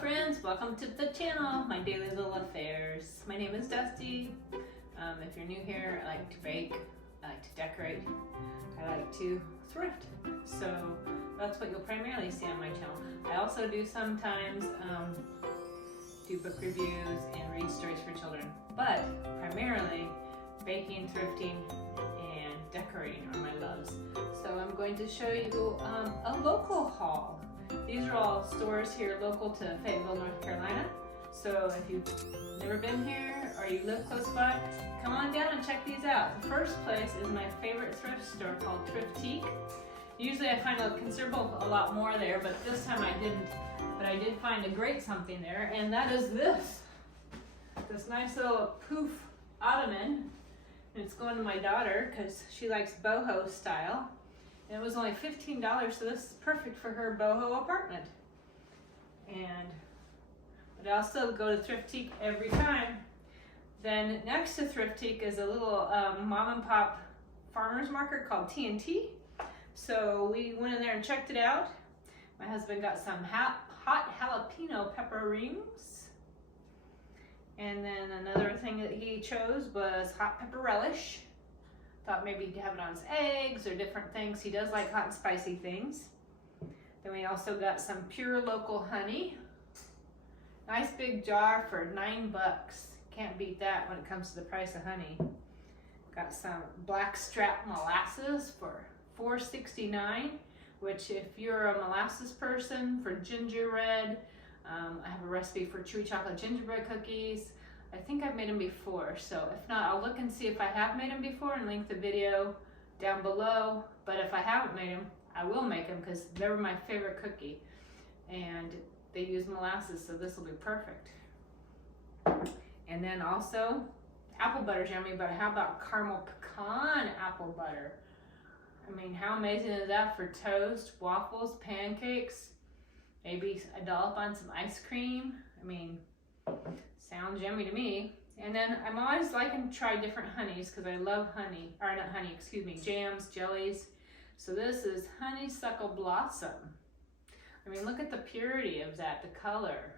friends, welcome to the channel, my daily little affairs. My name is Dusty. If you're new here, I like to bake, I like to decorate, I like to thrift. So that's what you'll primarily see on my channel. I also do sometimes do book reviews and read stories for children, but primarily baking, thrifting, and decorating are my loves. So I'm going to show you a local haul. These are all stores here local to Fayetteville, North Carolina. So if you've never been here or you live close by, come on down and check these out. The first place is my favorite thrift store called Thrifting. Usually I find a lot more there, but this time I didn't. But I did find a great something there, and that is this nice little poof ottoman. And it's going to my daughter because she likes boho style. And it was only $15, so this is perfect for her boho apartment. But I'll still go to Thrifting every time. Then next to Thrifting is a little mom and pop farmer's market called TNT. So we went in there and checked it out. My husband got some hot jalapeno pepper rings. And then another thing that he chose was hot pepper relish. Thought maybe he'd have it on his eggs or different things. He does like hot and spicy things. Then we also got some pure local honey. Nice big jar for $9. Can't beat that when it comes to the price of honey. Got some blackstrap molasses for $4.69, which if you're a molasses person, for gingerbread, I have a recipe for chewy chocolate gingerbread cookies. I think I've made them before, so if not, I'll look and see if I have made them before and link the video down below. But if I haven't made them, I will make them because they were my favorite cookie. And they use molasses, so this will be perfect. And then also, apple butter's yummy, but how about caramel pecan apple butter? I mean, how amazing is that for toast, waffles, pancakes, maybe a dollop on some ice cream? I mean, sounds yummy to me. And then I'm always liking to try different honeys because I love honey, or not honey, excuse me, jams, jellies. So this is honeysuckle blossom. I mean, look at the purity of that, the color.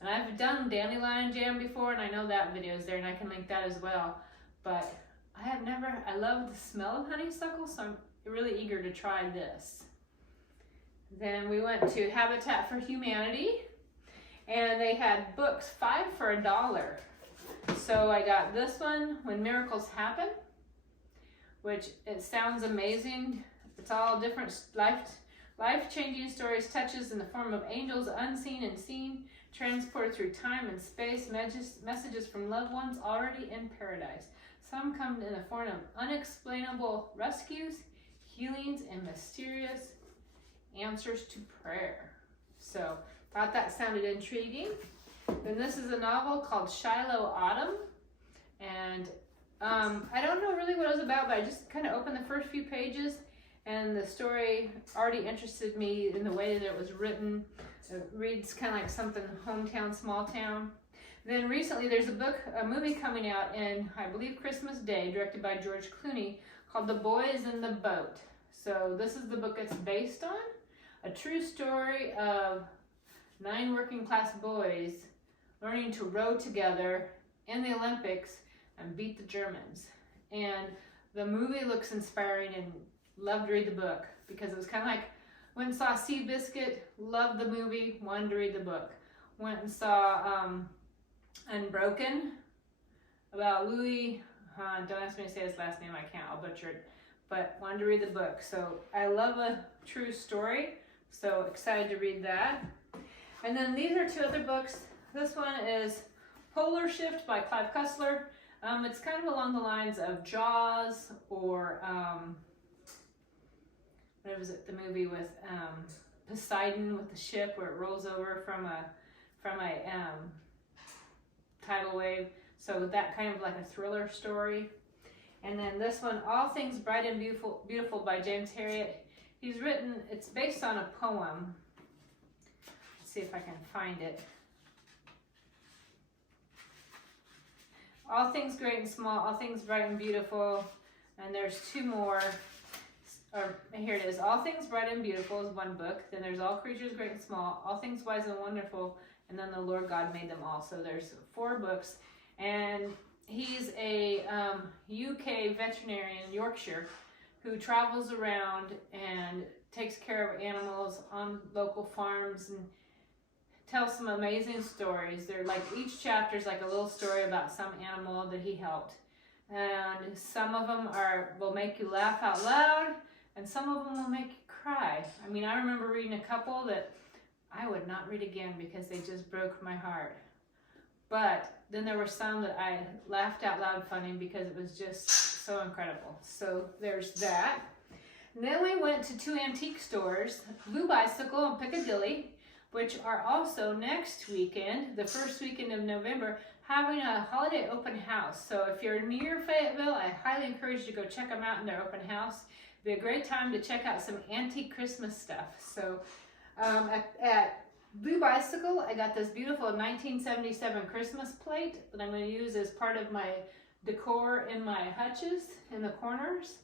And I've done Dandelion Jam before, and I know that video is there, and I can link that as well. But I love the smell of honeysuckle, so I'm really eager to try this. Then we went to Habitat for Humanity, and they had books 5 for $1. So I got this one, When Miracles Happen, which it sounds amazing. It's all different life-changing stories, touches in the form of angels, unseen and seen, transported through time and space, messages from loved ones already in paradise. Some come in the form of unexplainable rescues, healings, and mysterious answers to prayer. So, thought that sounded intriguing. Then this is a novel called Shiloh Autumn. And I don't know really what it was about, but I just kind of opened the first few pages, and the story already interested me in the way that it was written. It reads kind of like something hometown, small town. Then recently there's a movie coming out in, I believe, Christmas Day, directed by George Clooney, called The Boys in the Boat. So this is the book it's based on. A true story of 9 working class boys learning to row together in the Olympics and beat the Germans. And the movie looks inspiring, and loved to read the book because it was kind of like, went and saw Seabiscuit, loved the movie, wanted to read the book. Went and saw Unbroken about Louis, don't ask me to say his last name, I can't, I'll butcher it, but wanted to read the book. So I love a true story, so excited to read that. And then these are 2 other books. This one is Polar Shift by Clive Cussler. It's kind of along the lines of Jaws, or what was it, the movie with Poseidon with the ship where it rolls over from a tidal wave. So that kind of like a thriller story. And then this one, All Things Bright and Beautiful by James Herriot. He's written, it's based on a poem. Let's see if I can find it. All Things Great and Small, All Things Bright and Beautiful. And there's 2 more. or here it is. All Things Bright and Beautiful is one book. Then there's All Creatures Great and Small, All Things Wise and Wonderful, and then The Lord God Made Them All. So there's 4 books. And he's a UK veterinarian in Yorkshire who travels around and takes care of animals on local farms and tells some amazing stories. They're like, each chapter is like a little story about some animal that he helped. And some of them will make you laugh out loud, and some of them will make you cry. I mean, I remember reading a couple that I would not read again because they just broke my heart. But then there were some that I laughed out loud funny because it was just so incredible. So there's that. And then we went to 2 antique stores, Blue Bicycle and Piccadilly, which are also next weekend, the first weekend of November, having a holiday open house. So if you're near Fayetteville, I highly encourage you to go check them out in their open house. It'd be a great time to check out some antique Christmas stuff. So at Blue Bicycle, I got this beautiful 1977 Christmas plate that I'm going to use as part of my decor in my hutches in the corners.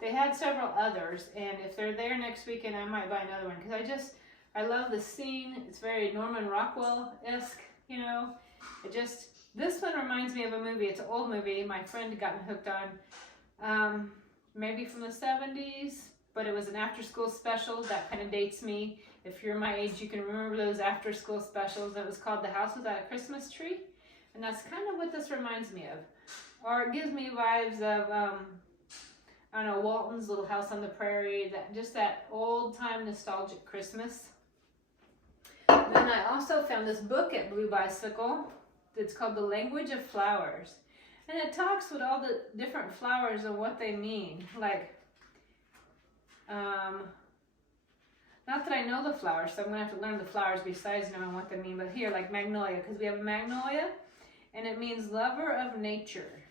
They had several others, and if they're there next weekend, I might buy another one because I love the scene. It's very Norman Rockwell-esque, you know. This one reminds me of a movie. It's an old movie my friend had gotten hooked on, maybe from the 70s, but it was an after-school special. That kind of dates me. If you're my age, you can remember those after-school specials. It was called The House Without a Christmas Tree, and that's kind of what this reminds me of. Or it gives me vibes of, I don't know, Walton's Little House on the Prairie, just that old-time nostalgic Christmas. Then I also found this book at Blue Bicycle. It's called The Language of Flowers. And it talks with all the different flowers and what they mean. Like, not that I know the flowers, so I'm going to have to learn the flowers besides knowing what they mean. But here, like magnolia, because we have a magnolia, and it means lover of nature.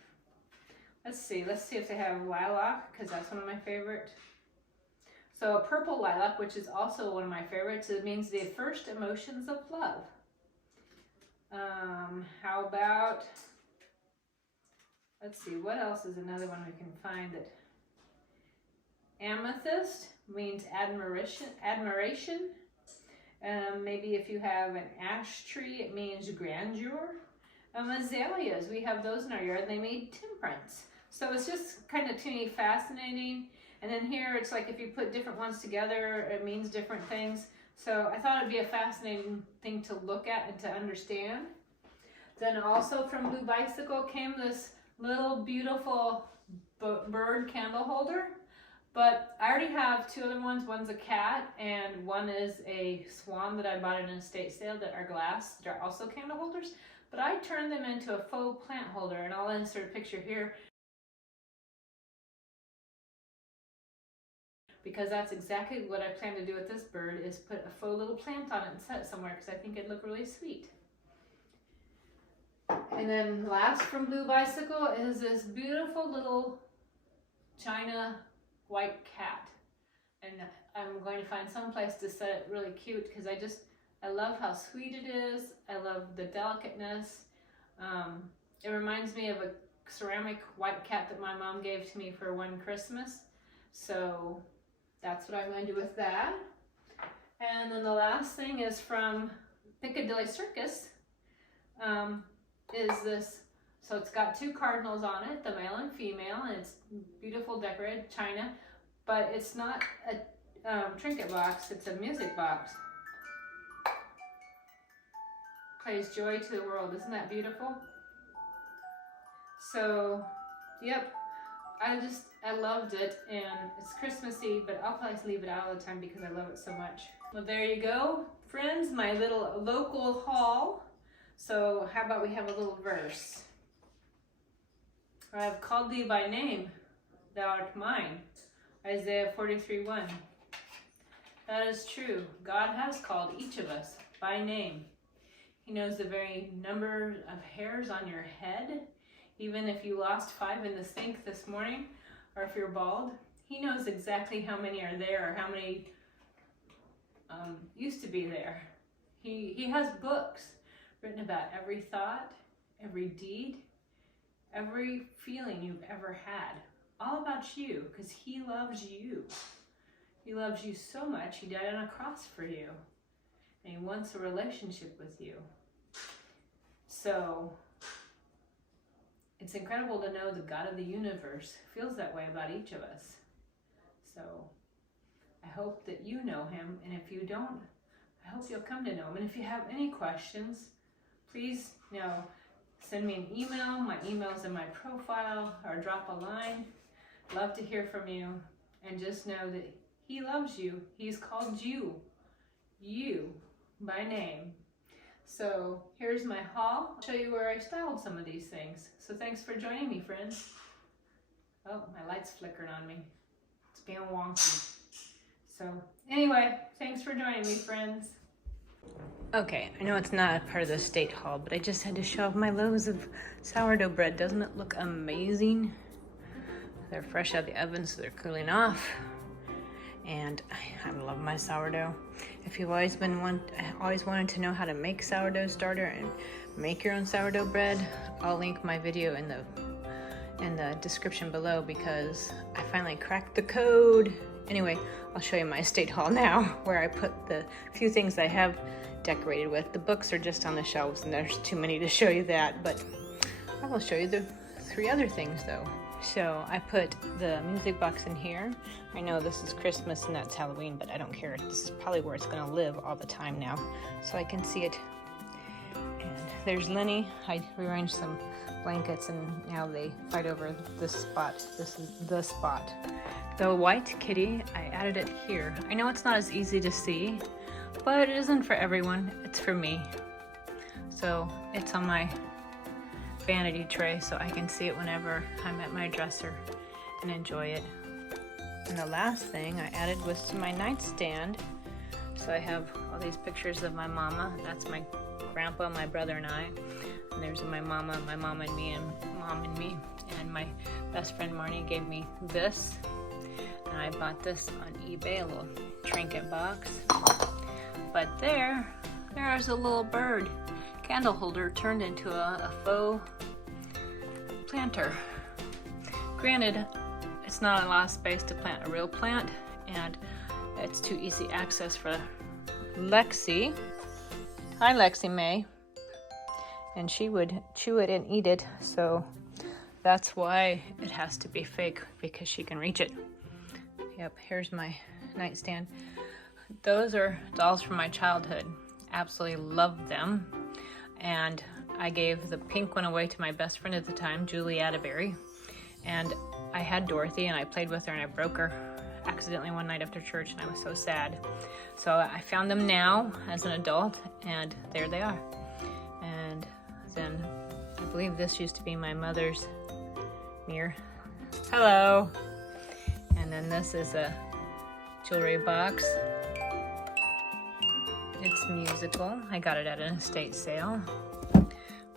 Let's see if they have lilac, because that's one of my favorite. So a purple lilac, which is also one of my favorites, it means the first emotions of love. How about, let's see, what else is another one we can find that, amethyst means admiration. Maybe if you have an ash tree, it means grandeur. Azaleas, we have those in our yard, and they made temperance. So it's just kind of to me fascinating. And then here it's like if you put different ones together, it means different things. So I thought it'd be a fascinating thing to look at and to understand. Then also from Blue Bicycle came this little beautiful bird candle holder. But I already have 2 other ones. One's a cat and one is a swan that I bought at an estate sale that are glass. They're also candle holders. But I turned them into a faux plant holder, and I'll insert a picture here. Because that's exactly what I plan to do with this bird, is put a faux little plant on it and set it somewhere because I think it'd look really sweet. And then last from Blue Bicycle is this beautiful little China white cat. And I'm going to find some place to set it really cute because I love how sweet it is. I love the delicateness. It reminds me of a ceramic white cat that my mom gave to me for one Christmas. So that's what I'm going to do with that. And then the last thing is from Piccadilly Circus. Is this, so it's got 2 cardinals on it, the male and female, and it's beautiful decorated china, but it's not a trinket box, it's a music box. Plays joy to the world. Isn't that beautiful? So, yep, I loved it, and it's Christmassy, but I'll probably leave it out all the time because I love it so much. Well, there you go, friends, my little local haul. So how about we have a little verse? I have called thee by name, thou art mine. Isaiah 43:1. That is true. God has called each of us by name. He knows the very number of hairs on your head. Even if you lost 5 in the sink this morning, or if you're bald, he knows exactly how many are there, or how many used to be there. He has books written about every thought, every deed, every feeling you've ever had. All about you, because he loves you. He loves you so much, he died on a cross for you. And he wants a relationship with you. So, it's incredible to know the God of the universe feels that way about each of us. So, I hope that you know him, and if you don't, I hope you'll come to know him. And if you have any questions, please, send me an email. My email's in my profile, or drop a line. Love to hear from you. And just know that he loves you. He's called you by name. So here's my haul. I'll show you where I styled some of these things. So thanks for joining me, friends. Oh, my light's flickering on me. It's being wonky. So anyway, thanks for joining me, friends. Okay, I know it's not a part of the state haul, but I just had to show off my loaves of sourdough bread. Doesn't it look amazing? They're fresh out of the oven, so they're cooling off. And I love my sourdough. If you've always wanted to know how to make sourdough starter and make your own sourdough bread, I'll link my video in the description below, because I finally cracked the code. Anyway, I'll show you my estate haul now, where I put the few things I have decorated with. The books are just on the shelves, and there's too many to show you that, but I will show you the 3 other things though. So I put the music box in here. I know this is Christmas and that's Halloween, but I don't care. This is probably where it's gonna live all the time now, so I can see it. And there's Lenny. I rearranged some blankets and now they fight over this spot. This is the spot. The white kitty, I added it here. I know it's not as easy to see, but it isn't for everyone. It's for me. So it's on my vanity tray so I can see it whenever I'm at my dresser and enjoy it. And the last thing I added was to my nightstand. So I have all these pictures of my mama. That's my grandpa, my brother, and I. And there's my mama and me, and mom and me. And my best friend Marnie gave me this. And I bought this on eBay, a little trinket box. But there's a little bird candle holder turned into a faux planter. Granted, it's not a lot of space to plant a real plant, and it's too easy access for Lexi. Hi, Lexi May. And she would chew it and eat it, so that's why it has to be fake, because she can reach it. Yep, here's my nightstand. Those are dolls from my childhood. Absolutely love them. And I gave the pink one away to my best friend at the time, Julie Atterbury. And I had Dorothy, and I played with her, and I broke her accidentally one night after church, and I was so sad. So I found them now as an adult, and there they are. And then I believe this used to be my mother's mirror. Hello. And then this is a jewelry box. It's musical. I got it at an estate sale.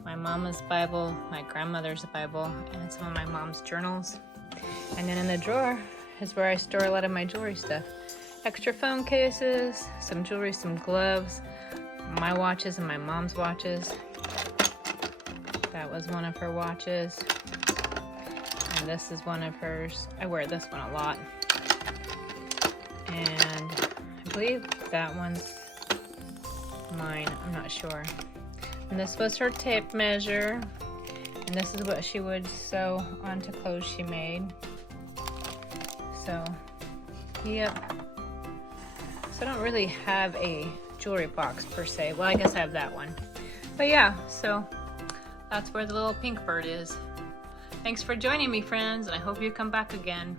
My mama's Bible, my grandmother's Bible, and some of my mom's journals. And then in the drawer is where I store a lot of my jewelry stuff. Extra phone cases, some jewelry, some gloves, my watches and my mom's watches. That was one of her watches. And this is one of hers. I wear this one a lot. And I believe that one's mine, I'm not sure. And this was her tape measure, and this is what she would sew onto clothes she made. So, yep. So I don't really have a jewelry box per se. Well, I guess I have that one. But yeah, so that's where the little pink bird is. Thanks for joining me, friends, and I hope you come back again.